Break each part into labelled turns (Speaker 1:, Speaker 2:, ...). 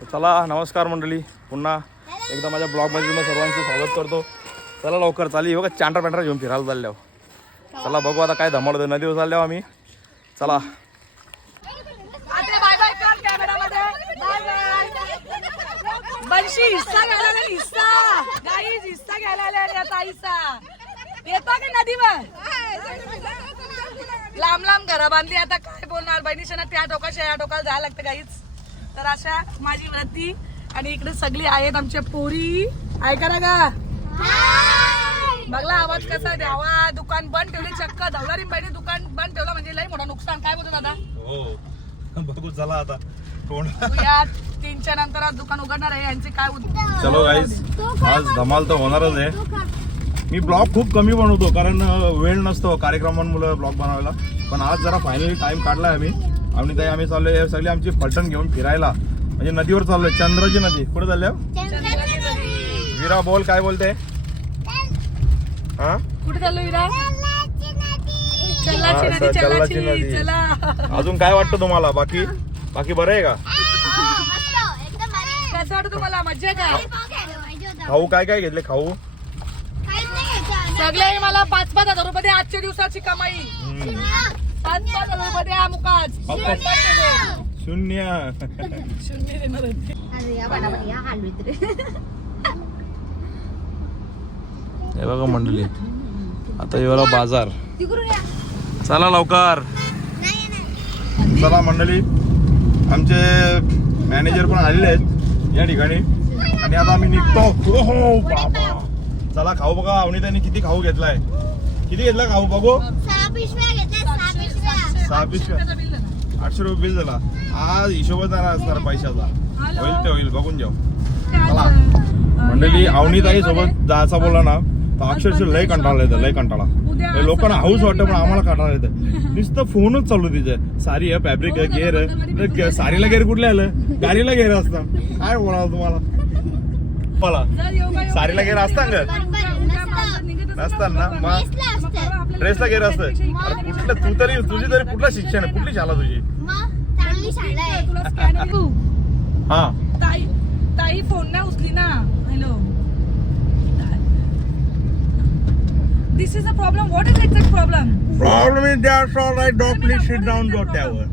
Speaker 1: चला नमस्कार मंडळी. पुन्हा एकदा माझ्या ब्लॉगमध्ये मी सर्वांचं स्वागत करतो. चला लवकर चाली. बघा चांडरा पॅन्डरा घेऊन फिरायला चालल्यावर. चला बघू आता काय धमाल होतं. नदीवर चालल्यावर आम्ही. चला.
Speaker 2: बनशी हिस्सा घ्यायला हिस्सा. गाईज हिस्सा घ्यायला आता हिस्सा. का नदीवर? लांब लांब घरा बांधली. आता काय बोलणार? बहिणीशांना त्या टोकाशा या टोकाला जायला लागतं गाईच तर अशा माझी व्रती आणि इकडे सगळी आहेत आमच्या पोरी. ऐका ना गा बघला आवाज कसा द्यावा. दुकान बंद ठेवले चक्क धवलारी बहिणी दुकान बंद ठेवलं म्हणजे लई मोठं नुकसान. काय बोलतो दादा?
Speaker 1: हो. बघू चला आता. कोण
Speaker 2: या तीनच्या नंतर आज दुकान उघडणार आहे. यांचे काय उद्योग
Speaker 1: चलो गाईज आज धमाल तर होणारच आहे. मी ब्लॉग खूप कमी बनवतो कारण अं, वेळ नसतो कार्यक्रमांमुळे ब्लॉग बनवायला. पण आज जरा फायनली टाइम काढलाय आम्ही. आणि ताई आम्ही चाललोय. सगळी आमची फलटण घेऊन फिरायला. म्हणजे नदीवर चाललोय. चंद्राची नदी. कुठे चालल्या? विरा बोल काय बोलते? हा?
Speaker 2: कुठे चाललो विरा?
Speaker 1: हा,
Speaker 2: चल्लाची नदी
Speaker 1: असं, चल्लाची
Speaker 2: चल्लाची
Speaker 1: नदी.
Speaker 2: चला.
Speaker 1: अजून काय वाटतं तुम्हाला? बाकी? बाकी बरं आहे का?
Speaker 2: कसं वाटतं तुम्हाला? मज्जा आहे का?
Speaker 1: खाऊ काय काय घेतले? खाऊ?
Speaker 2: सगळे मला पाच पाच हजार रुपये आजच्या दिवसाची कमाई. पाच पाच हजार रुपये द्या मुकाज
Speaker 1: शून्य
Speaker 2: शून्य. देणार होते.
Speaker 1: हे बघा मंडळी आता येऊ बाजार. चला लवकर. चला मंडळी आमचे मॅनेजर पण आलेले आहेत या ठिकाणी. आणि आता आम्ही निघतो. हो हो बाबा. चला खाऊ बघा अवनी त्यांनी किती खाऊ घेतलाय. किती घेतला खाऊ? बघू. सहा पिशव्या
Speaker 2: त्याचं बिल.
Speaker 1: आठशे रुपये बिल झाला. आज हिशोबच नाही असणार पैशाचा. होईल ते होईल बघून जाऊ चला. मंडळी अवनीताई सोबत जायचा बोलला ना तर अक्षरशः लय कंटाळा येतं लय कंटाळा. हे लोकांना हाऊस वाटतं पण आम्हाला कंटाळा येतं नुसतं फोनच चालू तिचे सारी आहे फॅब्रिक आहे गेअर आहे. तर सारीला गेअर कुठले आलं? गाडीला गेअर असतं. काय बोला तुम्हाला?
Speaker 2: योगा-
Speaker 1: सारीला गेअर असतं का
Speaker 2: उद्या माणसं निघत असेल
Speaker 1: नसतात ना
Speaker 2: तर
Speaker 1: मग?
Speaker 2: मग परवा आपल्याला
Speaker 1: ड्रेसला गेअर असतं. कुठलं? तू तरी तुझी तरी कुठलं शिक्षण आहे? कुठली शाळा तुझी? हा.
Speaker 2: ताई ताई फोन नाही उचली ना. Hello this is a problem what is exact problem
Speaker 1: Problem is that's all right. Dog, please sit down, whatever. Komber,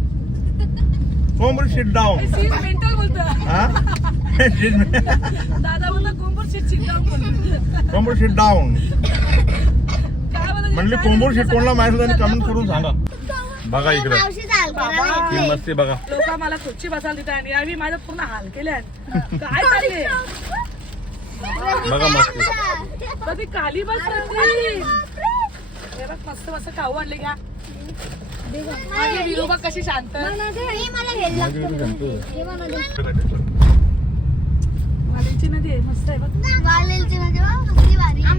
Speaker 2: mental दादा कोंबूर सीट डाऊन
Speaker 1: down.
Speaker 2: काय बोलतो
Speaker 1: म्हणले कोंबूर सीट कोणला माहिती आणि कमेंट करून सांगा. बघा इकडे. ती मस्ती बघा.
Speaker 2: लोक मला खुर्ची बसायला देतात आणि यावेळी माझं पूर्ण हाल केले काय चालले
Speaker 1: बघा मस्ती.
Speaker 2: कधी खाली बस मस्त मस्त खाऊ आणले घ्या माझी विरोबा कशी शांत वालीची नदी आहे मस्त आहे बघ.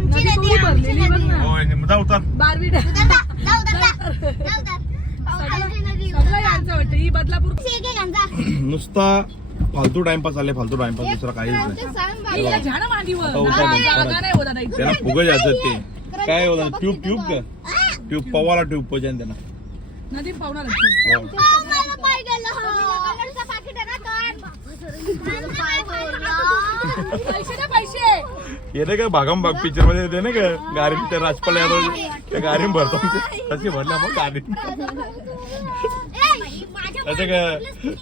Speaker 2: नदी केवढी भरलेली आहे बघ ना.
Speaker 1: होय जा उतर
Speaker 2: बारवी डॅम. सगळं यांचं वाटतं. ही बदलापूर
Speaker 1: नुसता फालतू टाइमपास आले फालतू टाइमपास दुसरा काहीच नाही.
Speaker 2: हिला झाडं मांडीवर.
Speaker 1: आता उतर,
Speaker 2: जा-
Speaker 1: उतर.
Speaker 2: जागा नाही होत आता इथे.
Speaker 1: त्यांना फुग जायचं ते. काय होतं? ट्यूब ट्यूब का? ट्यूब पवाला ट्यूब पोजन त्यांना.
Speaker 2: नदी.
Speaker 1: हो. का भागम भाग पिक्चरमध्ये येते ना का गाडी ते राजपाल यादव त्या गाडी भरतो. तशी भरल्या मग गाडी. त्याचे का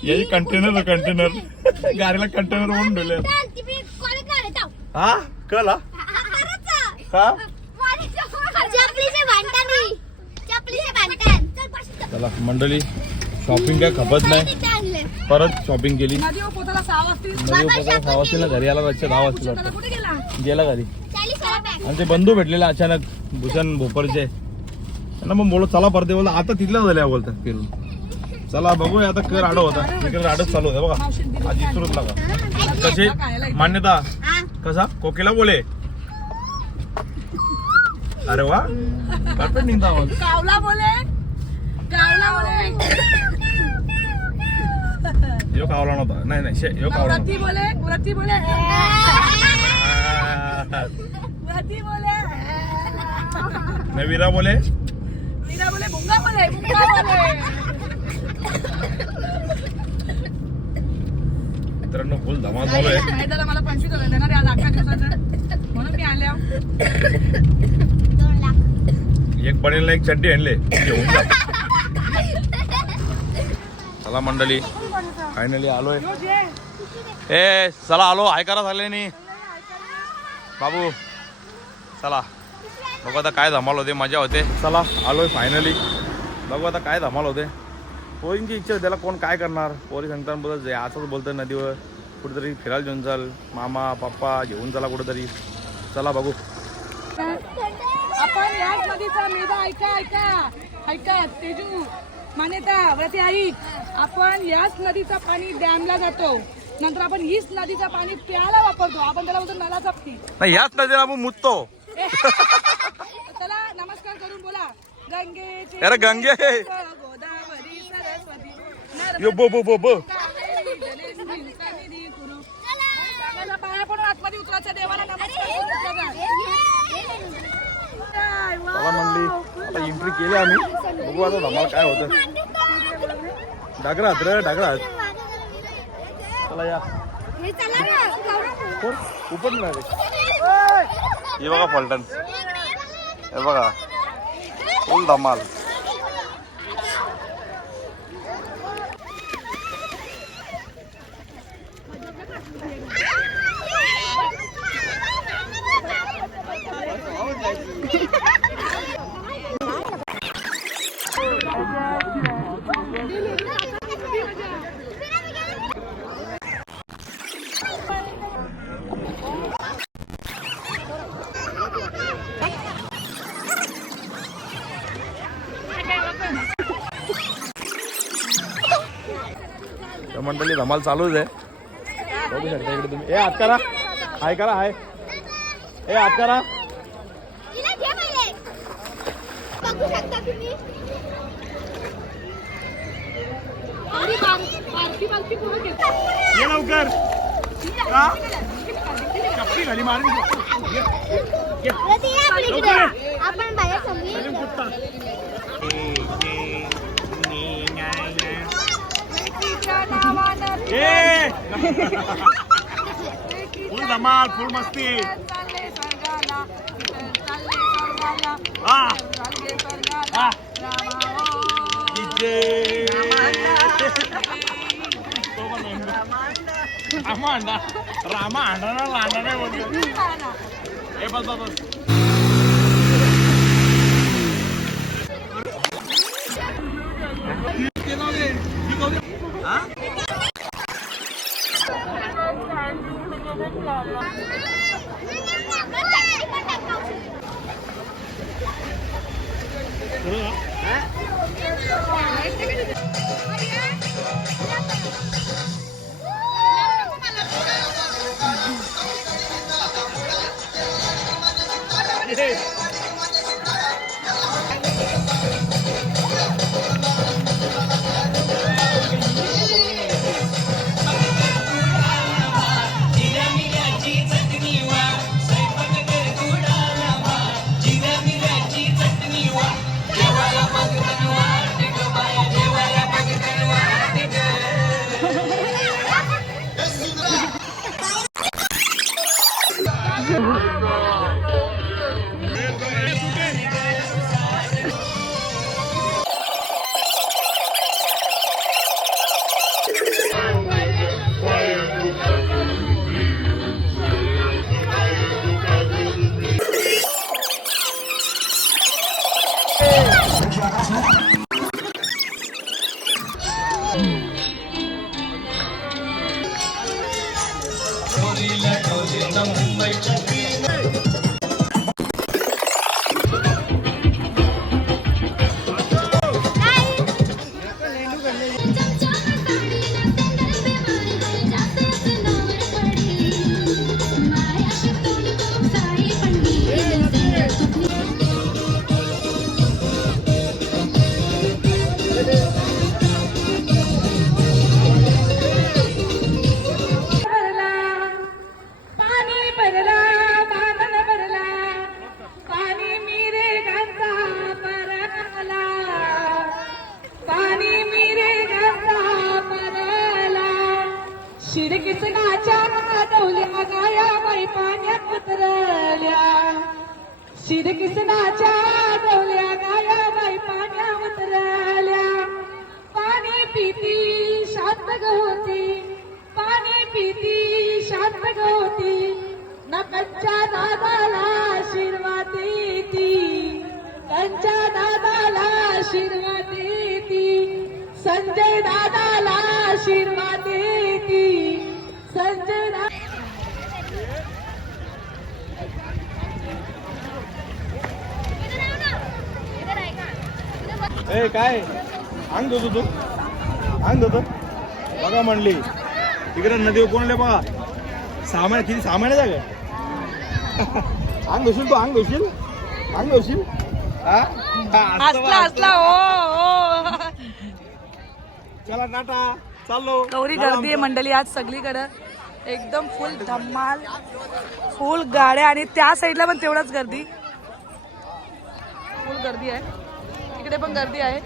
Speaker 1: याची कंटेनर कंटेनर गाडीला कंटेनर म्हणून ठेवले. हा? कला का चला मंडळी शॉपिंग काय खपत नाही. परत शॉपिंग केली.
Speaker 2: नदी व पोताला सहा वाजतील.
Speaker 1: नदी उपकार सहा वाजतील ना घरी आला रातच्या दहा.
Speaker 2: कुठे गेला?
Speaker 1: घरी. आणि ते बंधू भेटलेले अचानक भूषण भोपरचे. त्यांना मग बोलत चला परत बोलत आता तिथल्या झाल्या बोलतात फिरून. चला बघूया आता कर आडो होता इकडे आडच चालू होता बघा. आजी सुरत लागा. कशी? मान्यता. कसा? कोकिला बोले. अरे वा. परफेक्ट निघता आवाज.
Speaker 2: कावला बोले.
Speaker 1: यो कावला नव्हता. नाही नाही शे यो कावला
Speaker 2: व्रती बोले व्रती बोले.
Speaker 1: नव्हता
Speaker 2: व्रती बोले.
Speaker 1: नवीरा बोले.
Speaker 2: मीरा बोले भुंगा बोले भुंगा बोले.
Speaker 1: मित्रांनो फुल धमाल चालू आहे
Speaker 2: त्याला मला पंचवीस हजार देणार आज अकरा दिवसाचं म्हणून मी आल्या
Speaker 1: एक चड्डी आणले. घेऊन जा. चला मंडळी फायनली आलोय. ए चला आलो. ऐकायला झाले नी. बाबू चला. बघू आता काय धमाल होते मजा होते. चला आलोय फायनली बघू आता काय धमाल होते. पोरींची इच्छा त्याला कोण काय करणार? पोरी सांगताना बोलत जाय असंच बोलतं नदीवर. कुठेतरी फिरायला घेऊन चाल. मामा पप्पा घेऊन चला कुठेतरी. चला बघू.
Speaker 2: आपण याच नदीचा मेधा ऐका ऐका. ऐका तेजू. मान्यता व्रती आई आपण याच नदीचा पाणी डॅमला जातो. नंतर आपण हीच नदीचा पाणी प्यायला वापरतो. आपण त्याला बोलतो पाणी
Speaker 1: नाही याच नदीला आपण मुततो.
Speaker 2: चला नमस्कार करून बोला. गंगेचे
Speaker 1: अरे गंगे.
Speaker 2: गोदावरी सरस्वती
Speaker 1: यो बो बो बो बो.
Speaker 2: पाया पडून आतमध्ये उतरायचं. देवाला नमस्कार करून उतरा.
Speaker 1: चला म्हणली आता एंट्री केली आम्ही. बघू आता धमाल काय होतं. डागरात रे डागरात चला या. उपट नाही रे. हे बघा फलटण. हे बघा. फुल धमाल. मंडळी धमाल चालूच आहे. बघू शकता इकडे तुम्ही. ए हात करा. हाय करा हाय. ए हात करा.
Speaker 3: बघू शकता तुम्ही.
Speaker 1: ये लवकर. चपटी घाली
Speaker 3: आपलीकडे. आपण बाहेर
Speaker 1: फुल धमाल फुल मस्ती. हा. हा.
Speaker 2: रामा हो.
Speaker 1: अंडा रामा अंडा ना लांडा नाही बोलतो ए बस बस बस
Speaker 2: भरला पाणी
Speaker 1: ए काय? अंग धुतो तू अंग धुतो बघा म्हणली. तिकडे नदीवर कोणले बघा. सामान किती सामान आहे का अंग धुशील तू अंग धुशील अंग धुशील चला टाटा चाललो.
Speaker 2: गौरी गर्दी आहे. मंडळी आज सगळीकडे. एकदम फुल धम्माल फुल गाड्या आणि त्या साईडला पण तेवढाच गर्दी. फुल गर्दी आहे. इकडे पण गर्दी आहे.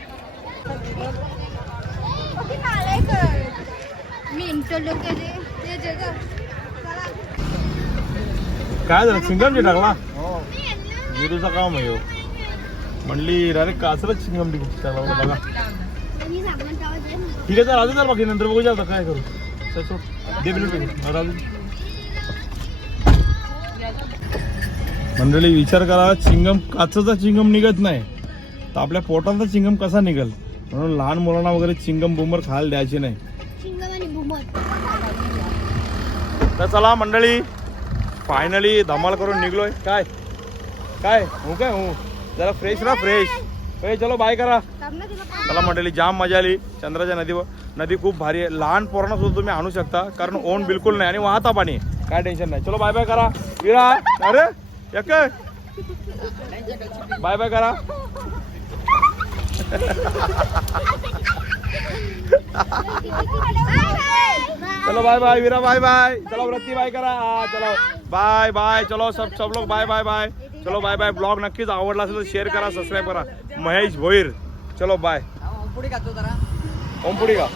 Speaker 1: काय झालं? सिंगम जे टाकला जिरूचा काम आहे ह्यो. म्हणली डायरेक्ट काचरच सिंगम टाकला बघा. ठीक आहे चल राजू चल बाकी नंतर बघू आता काय करू. दे मंडळी विचार करा चिंगम काचचा चिंगम निघत नाही. तर आपल्या पोटाचा चिंगम कसा निघल? म्हणून लहान मुलांना वगैरे चिंगम बुंबर खायला द्यायचे नाही. तर चला मंडळी फायनली धमाल करून निघलोय. काय? काय? हो काय? हो. जरा फ्रेश राहा फ्रेश ए चलो बाय करा. चला मंडळी जाम मजा आली. चंद्राच्या नदीवर नदी खूप भारी आहे. लहान पोरांना सुद्धा तुम्ही आणू शकता कारण ओन बिलकुल नाही आणि वाहता पाणी. काय टेन्शन नाही. चलो बाय बाय करा. विरा अरे एक बाय बाय करा. चलो bye bye Veera bye bye चलो व्रती बाय करा. चलो. बाय बाय चलो सब सब लोग बाय बाय बाय चलो बाय बाय ब्लॉग नक्कीच आवडला असेल तर शेअर करा सबस्क्राईब करा. महेश भोईर. चलो बाय ओमपुडी का?